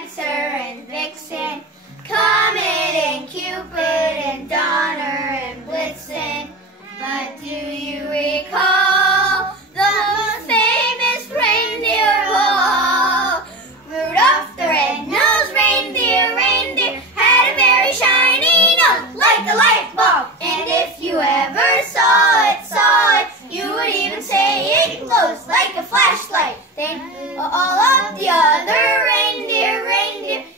Dancer and Vixen, Comet and Cupid and Donner and Blitzen. But do you recall the most famous reindeer of all? Rudolph the red-nosed reindeer had a very shiny nose like a light bulb. And if you ever saw it, you would even say it glows like a flashlight. Then all of the other reindeer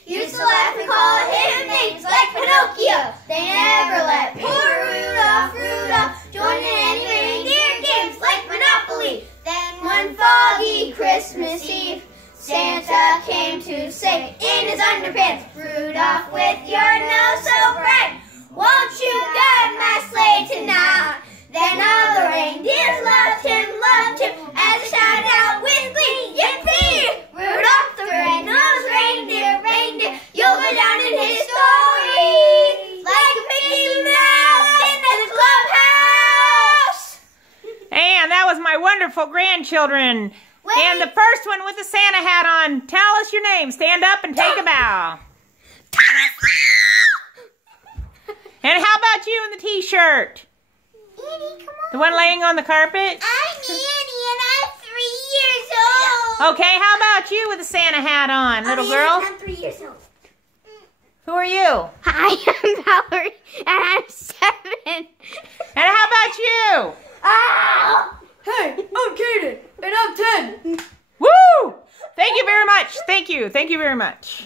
used to laugh and call him names like Pinocchio. They never let poor Rudolph join in any reindeer games like Monopoly. Then one foggy Christmas Eve, Santa came to say in his underpants, Rudolph, with your nose so bright, won't you guide my sleigh tonight? Then all the reindeers loved him as he shouted out with glee, yippee! Rudolph the red-nosed reindeer, you'll go down in history like Mickey Mouse in the clubhouse. And that was my wonderful grandchildren. Wait. And the first one with the Santa hat on. Tell us your name. Stand up and take a bow. And how about you in the t-shirt? Annie, come on. The one laying on the carpet? I'm Annie and I'm 3 years old. Okay, how about you with the Santa hat on, little girl? I'm 3 years old. Who are you? Hi, I'm Valerie and I'm 7. And how about you? Oh! Hey, I'm Kaden, and I'm 10. Woo! Thank you very much. Thank you. Thank you very much.